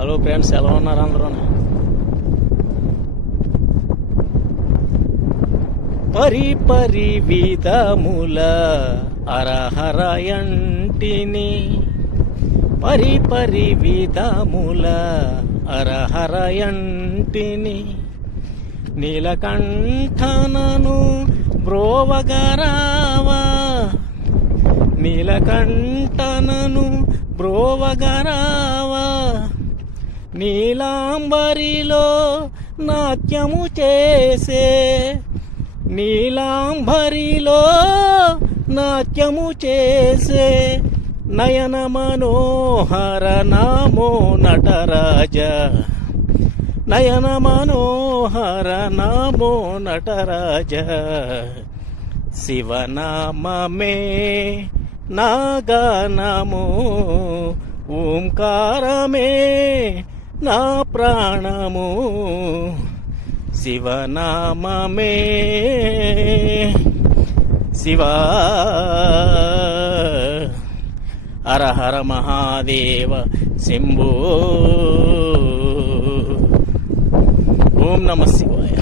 Hello friends, ఎలా ఉన్నారు అందరూ? పరి విధముల అరహరయంటిని, పరి విధముల అరహరయంటిని, నీలకంఠనను బ్రోవగరావా, నీలకంఠనను బ్రోవగరావా, నీలాంబరిలో నాట్యము చేసే, నీలాంబరిలో నాట్యము చేసే నయన మనోహర నామో నటరాజ, నయన మనోహర నామో నటరాజ, శివనామమే నాగానము, ఓంకారమే నా ప్రాణము, శివనామమే శివా. హర హర మహాదేవ శంభో. ఓం నమ శివాయ.